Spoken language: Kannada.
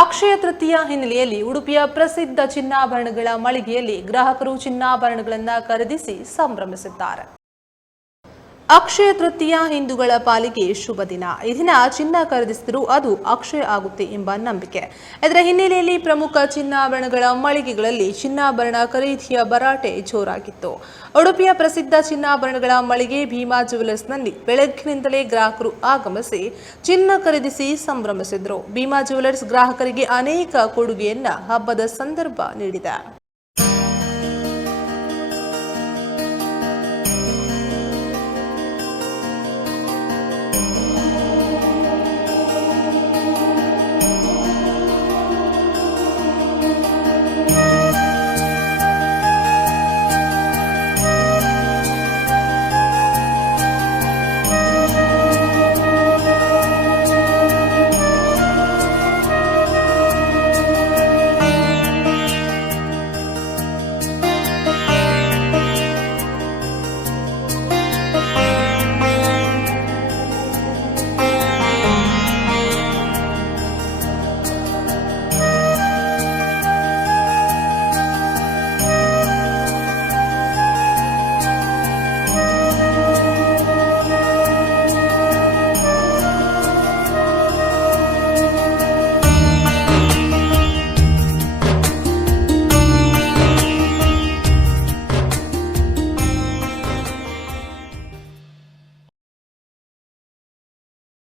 ಅಕ್ಷಯ ತೃತೀಯ ಹಿನ್ನೆಲೆಯಲ್ಲಿ ಉಡುಪಿಯ ಪ್ರಸಿದ್ಧ ಚಿನ್ನಾಭರಣಗಳ ಮಳಿಗೆಯಲ್ಲಿ ಗ್ರಾಹಕರು ಚಿನ್ನಾಭರಣಗಳನ್ನು ಖರೀದಿಸಿ ಸಂಭ್ರಮಿಸಿದ್ದಾರೆ. ಅಕ್ಷಯ ತೃತೀಯ ಹಿಂದೂಗಳ ಪಾಲಿಗೆ ಶುಭ ದಿನ. ಈ ದಿನ ಚಿನ್ನ ಖರೀದಿಸಿದರೂ ಅದು ಅಕ್ಷಯ ಆಗುತ್ತೆ ಎಂಬ ನಂಬಿಕೆ. ಇದರ ಹಿನ್ನೆಲೆಯಲ್ಲಿ ಪ್ರಮುಖ ಚಿನ್ನಾಭರಣಗಳ ಮಳಿಗೆಗಳಲ್ಲಿ ಚಿನ್ನಾಭರಣ ಖರೀದಿಯ ಭರಾಟೆ ಜೋರಾಗಿತ್ತು. ಉಡುಪಿಯ ಪ್ರಸಿದ್ಧ ಚಿನ್ನಾಭರಣಗಳ ಮಳಿಗೆ ಭೀಮಾ ಜ್ಯುವೆಲರ್ಸ್ನಲ್ಲಿ ಬೆಳಗ್ಗಿನಿಂದಲೇ ಗ್ರಾಹಕರು ಆಗಮಿಸಿ ಚಿನ್ನ ಖರೀದಿಸಿ ಸಂಭ್ರಮಿಸಿದ್ರು. ಭೀಮಾ ಜ್ಯುವೆಲರ್ಸ್ ಗ್ರಾಹಕರಿಗೆ ಅನೇಕ ಕೊಡುಗೆಯನ್ನ ಹಬ್ಬದ ಸಂದರ್ಭ ನೀಡಿದೆ.